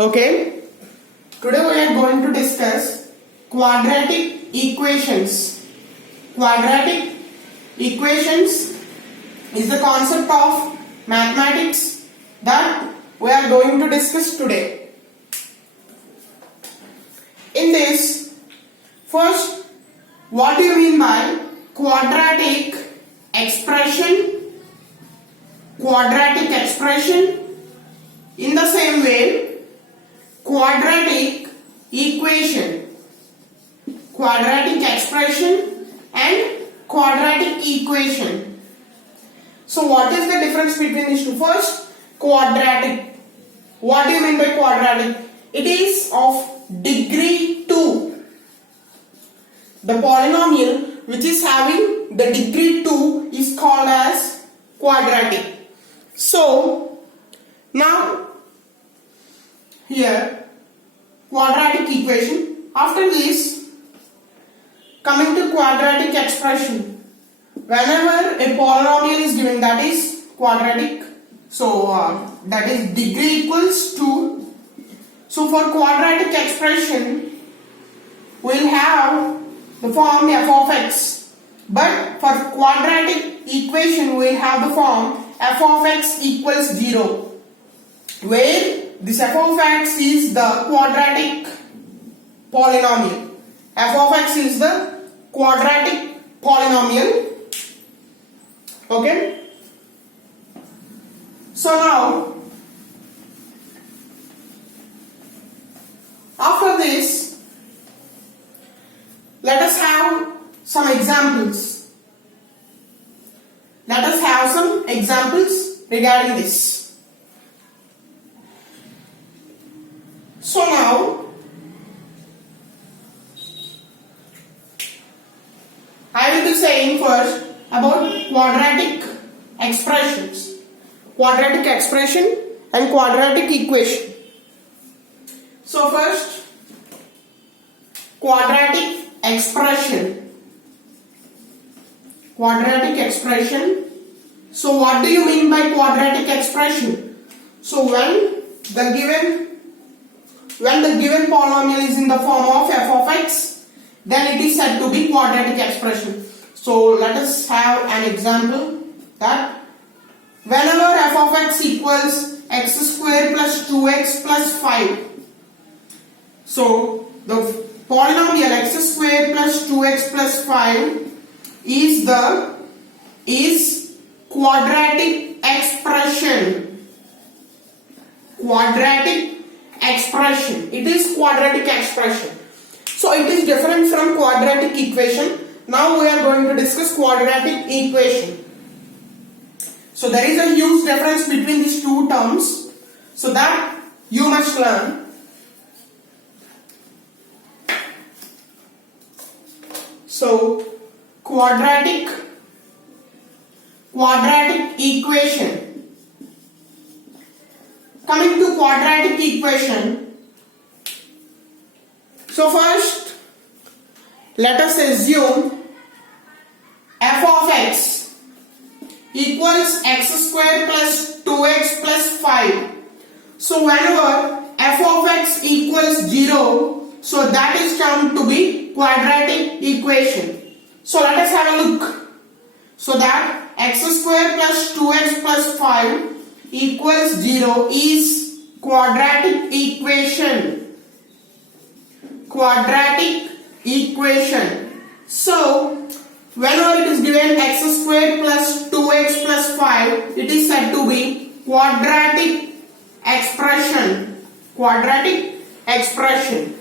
Okay, today we are going to discuss quadratic equations. Quadratic equations is the concept of mathematics that we are going to discuss today. In this, first, what do you mean by quadratic expression? Quadratic expression. In the same way, quadratic equation, quadratic expression and quadratic equation. So what is the difference between these two? First, quadratic. What do you mean by quadratic? It is of degree 2. The polynomial which is having the degree 2 is called as quadratic. So now here quadratic equation. After this, coming to quadratic expression, whenever a polynomial is given, that is quadratic. So that is degree equals 2. So for quadratic expression, we will have the form f of x, but for quadratic equation we will have the form f of x equals 0, where this f of x is the quadratic polynomial. F of x is the quadratic polynomial. Okay. So now, after this, let us have some examples. Let us have some examples regarding this. So now, I will be saying first about quadratic expressions. Quadratic expression and quadratic equation. So first, quadratic expression. Quadratic expression. So what do you mean by quadratic expression? So when the given polynomial is in the form of f of x, then it is said to be quadratic expression. So let us have an example that whenever f of x equals x square plus 2x plus 5, so the polynomial x square plus 2x plus 5 is quadratic expression. Quadratic expression. It is quadratic expression. So it is different from quadratic equation. Now we are going to discuss quadratic equation. So there is a huge difference between these two terms, so that you must learn. So quadratic equation. Coming to quadratic equation, so first let us assume f of x equals x square plus 2x plus 5. So whenever f of x equals 0, so that is termed to be quadratic equation. So let us have a look. So that x square plus 2x plus 5 equals 0 is quadratic equation. Quadratic equation. So whenever it is given x square plus 2x plus 5, it is said to be quadratic expression. Quadratic expression.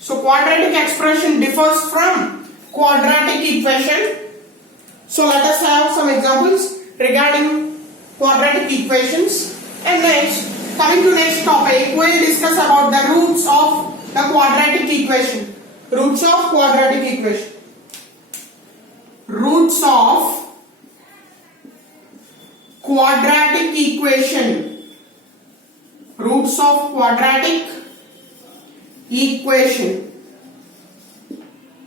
So quadratic expression differs from quadratic equation. So let us have some examples regarding quadratic equations. And next, coming to next topic, we will discuss about the roots of the quadratic equation. Roots of quadratic equation. Roots of quadratic equation. Roots of quadratic equation.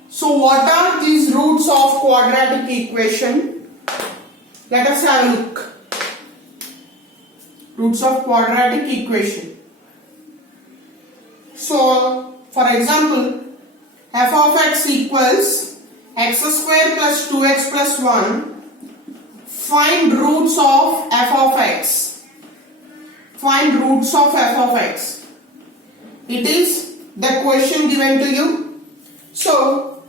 So what are these roots of quadratic equation? Let us have a look. Roots of quadratic equation. So for example, f of x equals x square plus 2x plus 1. Find roots of f of x. Find roots of f of x. It is the question given to you. So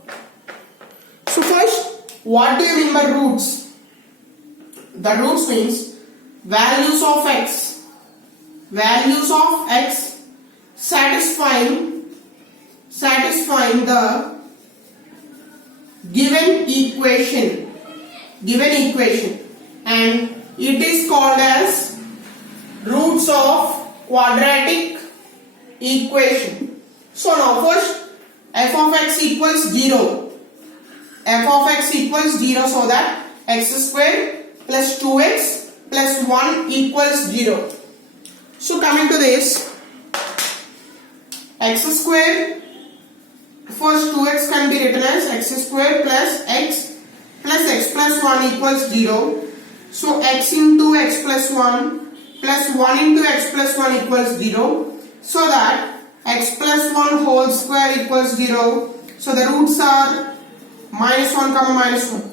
first, what do you mean by roots? The roots means values of x. Values of x satisfying the given equation. And it is called as roots of quadratic equation. So now first, f of x equals 0. F of x equals 0, so that x square plus 2x plus 1 equals 0. So coming to this, x square, first 2x can be written as x square plus x plus 1 equals 0. So x into x plus 1 plus 1 into x plus 1 equals 0. So that x plus 1 whole square equals 0. So the roots are minus 1 comma minus 1.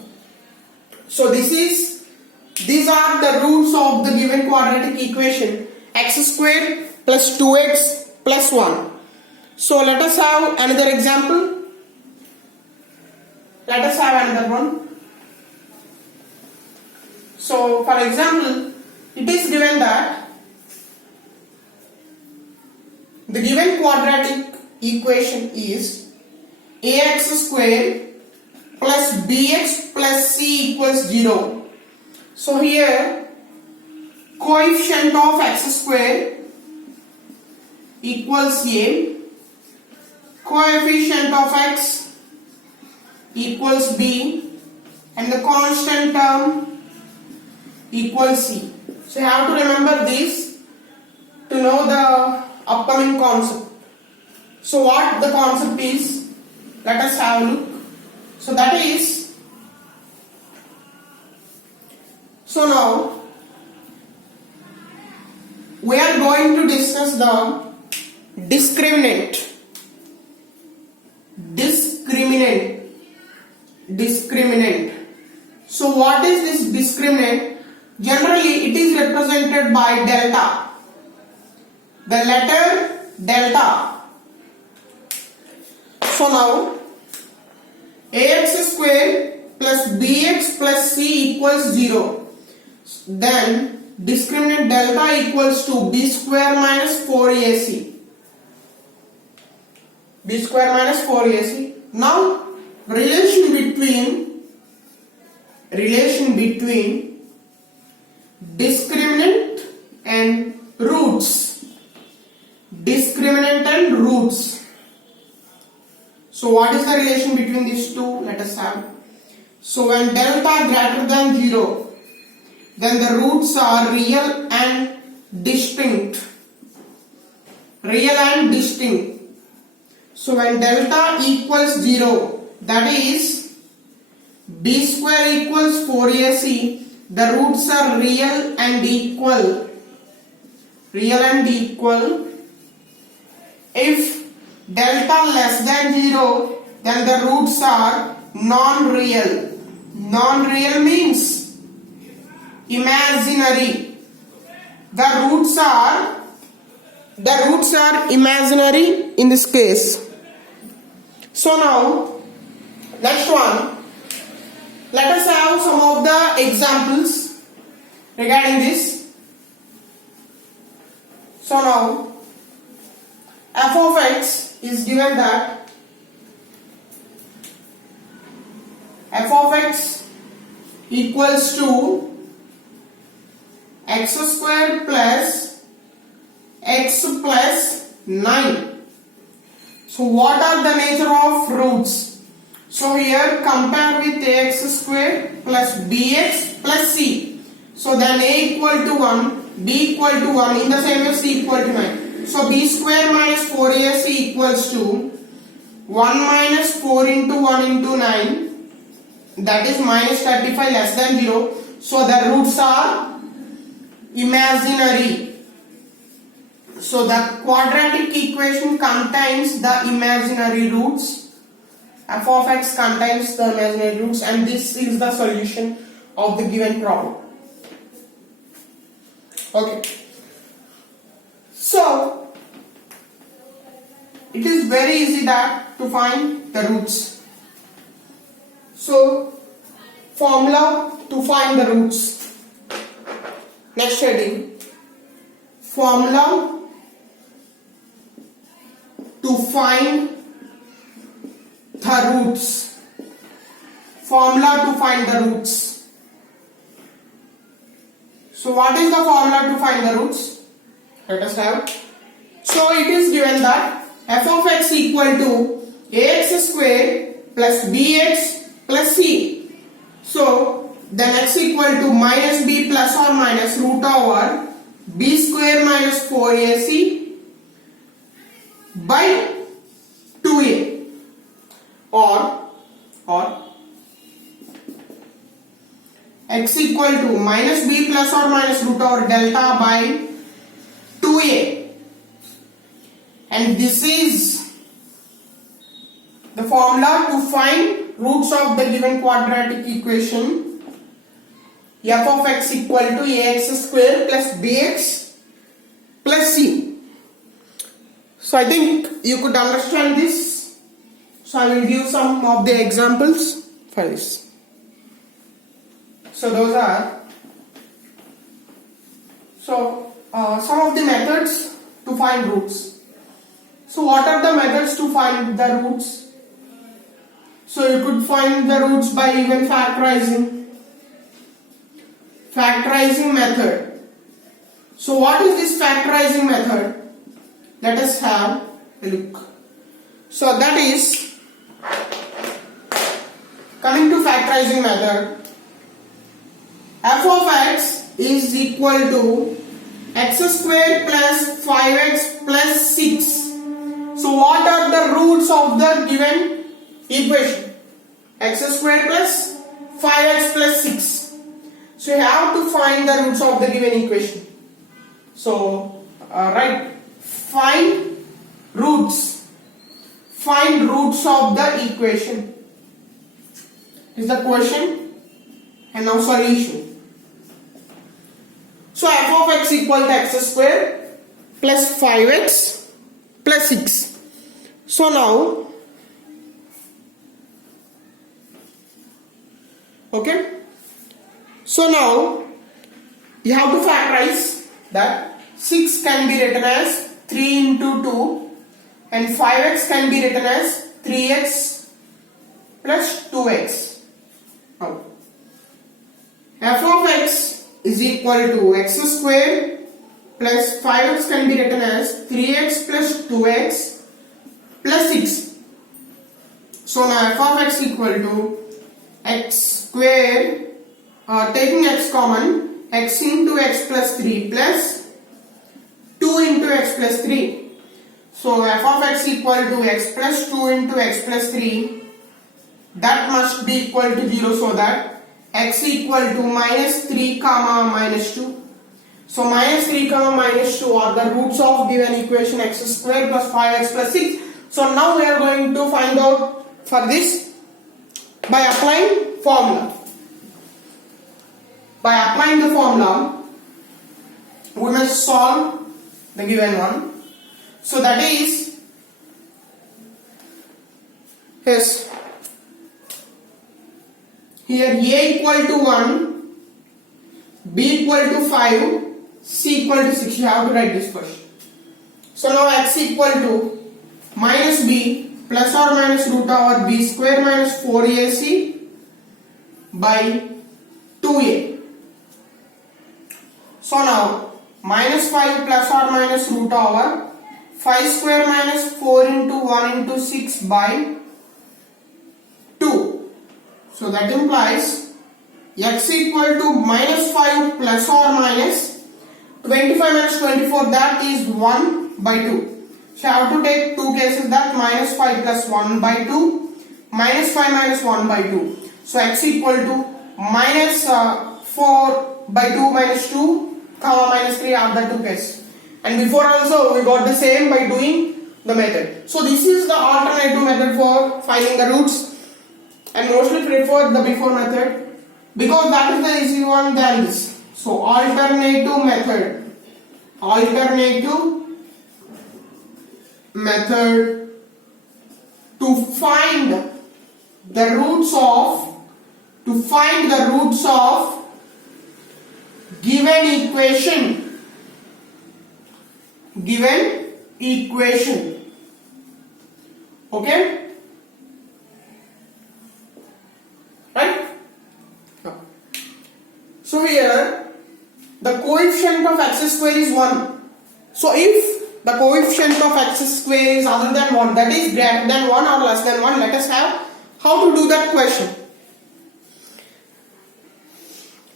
So these are the roots of the given quadratic equation, x square plus 2x plus 1. So let us have another example. Let us have another one. So for example, it is given that the given quadratic equation is ax square plus bx plus c equals 0. So here coefficient of x square equals a, coefficient of x equals b, and the constant term equals c. So you have to remember this to know the upcoming concept. So what the concept is, let us have a look. So that is, so now we are going to discuss the discriminant. So what is this discriminant? Generally it is represented by delta. The letter delta. So now ax square plus bx plus c equals 0. Then discriminant delta equals to b square minus 4ac. b square minus 4ac. Now relation between discriminant and roots. Discriminant and roots. So what is the relation between these two? Let us have. So when delta greater than 0, then the roots are real and distinct. Real and distinct. So when delta equals 0, that is b square equals 4ac, the roots are real and equal. Real and equal. If delta less than 0, then the roots are non-real. Non-real means imaginary. The roots are imaginary in this case. So now next one, let us have some of the examples regarding this. So now f of x is given that f of x equals to x square plus x plus 9. So what are the nature of roots? So here compare with ax square plus bx plus c. So then a equal to 1, b equal to 1, in the same way c equal to 9. So b square minus 4ac equals to 1 minus 4 into 1 into 9, that is minus 35 less than 0. So the roots are imaginary. So the quadratic equation contains the imaginary roots. F of x contains the imaginary roots, and this is the solution of the given problem. Okay. So it is very easy that to find the roots. So formula to find the roots. Next heading. Formula to find the roots. Formula to find the roots. So what is the formula to find the roots? Let us have. So it is given that f of x equal to ax square plus bx plus c. So then x equal to minus b plus or minus root over b square minus 4ac by 2a, or x equal to minus b plus or minus root over delta by 2a, and this is the formula to find roots of the given quadratic equation. F of x equal to ax square plus bx plus c. So I think you could understand this. So I will give some of the examples for this. So those are some of the methods to find roots. So what are the methods to find the roots? So you could find the roots by even factorizing. Factorizing method. So what is this factorizing method? Let us have a look. So that is, coming to factorizing method, f of x is equal to x square plus 5x plus 6. So what are the roots of the given equation? X square plus 5x plus 6. So you have to find the roots of the given equation. So find roots. Find roots of the equation is the question, and now solution. So f of x equal to x square plus 5x plus 6. So now, okay. So now you have to factorize that. 6 can be written as 3 into 2, and 5x can be written as 3x plus 2x. Now f of x is equal to x square plus 5x can be written as 3x plus 2x plus 6. So now f of x equal to x square, taking x common, x into x plus 3 plus 2 into x plus 3. So f of x equal to x plus 2 into x plus 3, that must be equal to 0, so that x equal to minus 3 comma minus 2. So minus 3 comma minus 2 are the roots of given equation x square plus 5x plus 6. So now we are going to find out for this by applying formula. By applying the formula, we must solve the given one. So that is, yes, here a equal to 1, b equal to 5, c equal to 6. You have to write this first. So now x equal to minus b plus or minus root over b square minus 4ac by 2a. So now minus 5 plus or minus root over 5 square minus 4 into 1 into 6 by 2. So that implies x equal to minus 5 plus or minus 25 minus 24, that is 1 by 2. So I have to take two cases, that minus 5 plus 1 by 2, minus 5 minus 1 by 2. So x equal to minus 4 by 2 minus 2 comma minus 3 are the two cases. and before also we got the same by doing the method. So this is the alternative method for finding the roots, and mostly prefer the before method because that is the easy one than this. So alternative method to find the roots of given equation. Okay, right? So here the coefficient of x square is 1. So if the coefficient of x square is other than 1, that is greater than 1 or less than 1, let us have how to do that question.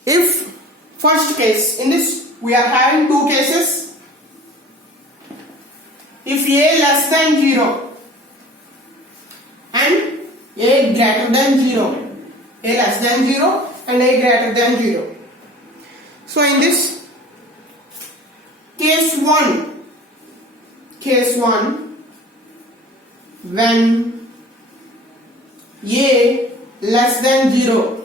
If first case, in this we are having two cases. If a less than 0 and a greater than 0, a less than 0 and a greater than 0. So in this case 1, when a less than 0,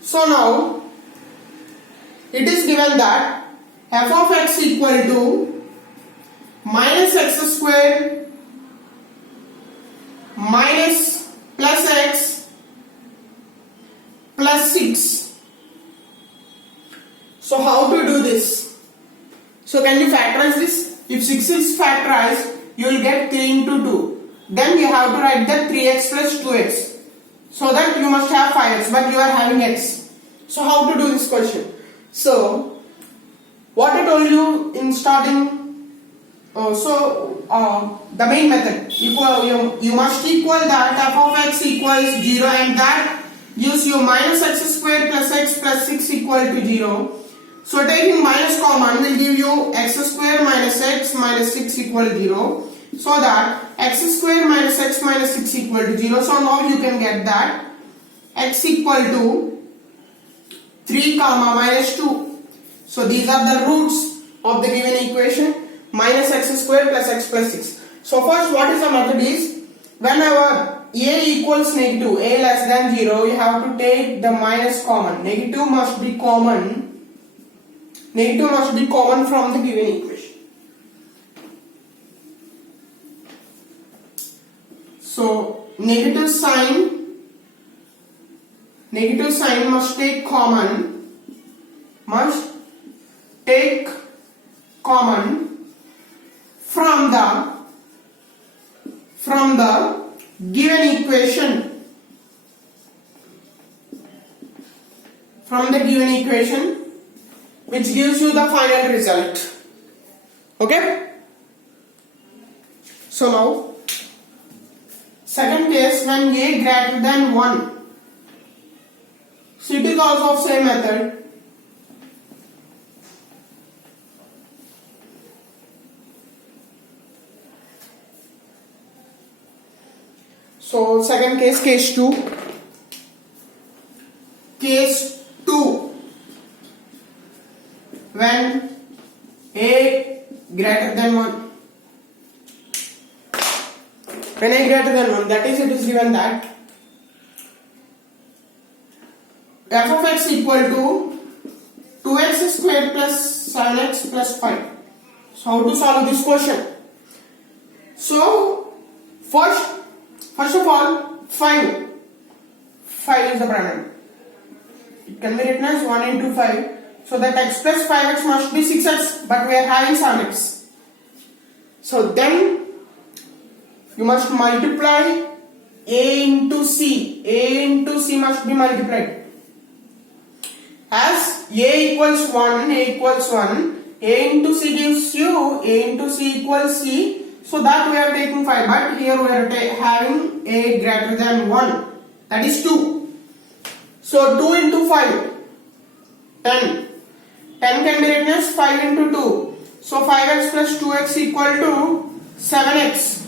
so now it is given that f of x equal to minus x square minus plus x plus 6. So how to do this? So can you factorize this? If 6 is factorized, you will get 3 into 2. Then you have to write that 3x plus 2x. So that you must have 5x, but you are having x. So how to do this question? So what I told you in starting, the main method, you must equal that f of x equals 0, and that gives you minus x square plus x plus 6 equal to 0. So taking minus common will give you x square minus x minus 6 equal to 0. So that x square minus x minus 6 equal to 0. So now you can get that x equal to 3 comma minus 2. So these are the roots of the given equation, minus x square plus x plus 6. So first, what is the method is, whenever a equals negative, a less than 0, you have to take the minus common. Negative must be common from the given equation. So negative sign must take common from the given equation, which gives you the final result. Okay? So now second case, when a greater than 1, so it is also of same method. So second case, case 2, when a greater than 1, that is, it is given that f of x equal to 2x square plus 7x plus 5. So how to solve this question? So first of all, 5 is the prime. It can be written as 1 into 5. So that x plus 5x must be 6x, but we are having 7x. So then you must multiply a into c. A into c must be multiplied. As a equals 1, a into c gives you a into c equals c. So that we are taking 5, but here we are having a greater than 1, that is 2. So 2 into 5, 10. 10 can be written as 5 into 2. So 5x plus 2x equal to 7x.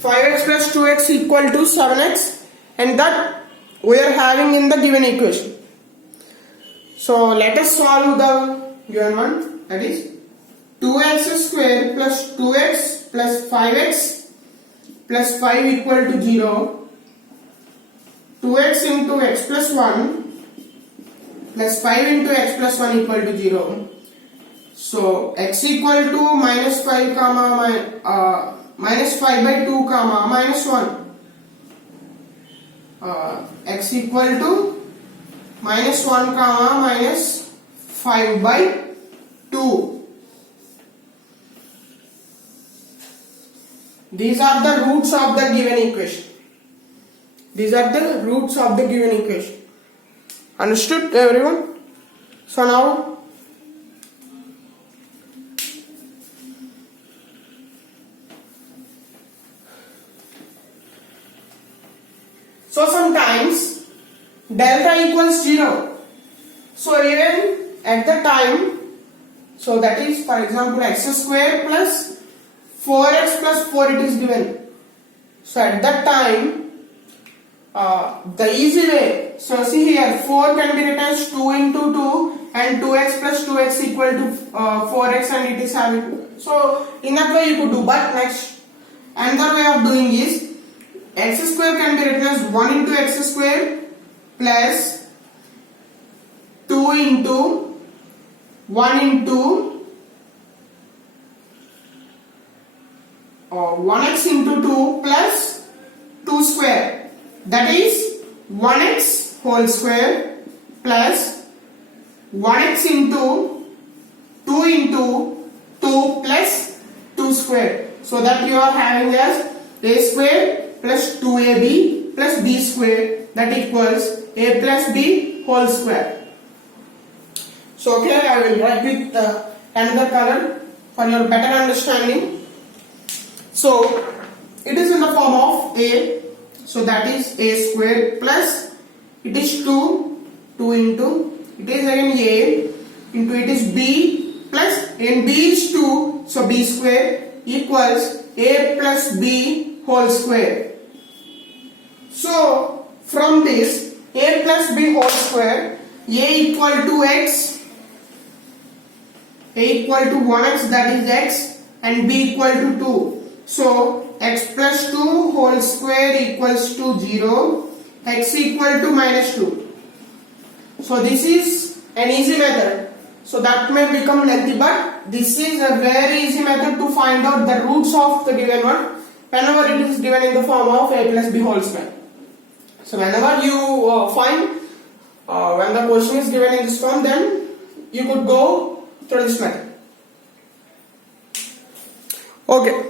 5x plus 2x equal to 7x, and that we are having in the given equation. So let us solve the given one, that is 2x square plus 2x plus 5x plus 5 equal to 0, 2x into x plus 1 plus 5 into x plus 1 equal to 0. So x equal to minus 5 comma minus 5 by 2 comma minus 1. X equal to minus 1 comma minus 5 by 2. These are the roots of the given equation. These are the roots of the given equation. Understood, everyone? So now sometimes delta equals 0. So even at the time, so that is for example x square plus 4x plus 4 it is given. So at that time, the easy way, so see here 4 can be written as 2 into 2 and 2x plus 2x equal to 4x and it is having. So in that way you could do, but next another way of doing is x square can be written as 1 into x square plus 2 into 1 into 1x into 2 plus 2 square, that is 1x whole square plus 1x into 2 into 2 plus 2 square. So that you are having as a square plus 2ab plus b square, that equals a plus b whole square. So okay, I will write with another color for your better understanding. So it is in the form of a, so that is a square plus it is 2 into it is again a into it is b plus and b is 2, so b square equals a plus b whole square. So from this a plus b whole square, a equal to x, a equal to 1x, that is x, and b equal to 2. So x plus 2 whole square equals to 0, x equal to minus 2. So this is an easy method. So that may become lengthy, but this is a very easy method to find out the roots of the given one whenever it is given in the form of a plus b whole square. So whenever you find when the question is given in this form, then you could go through this method. Okay.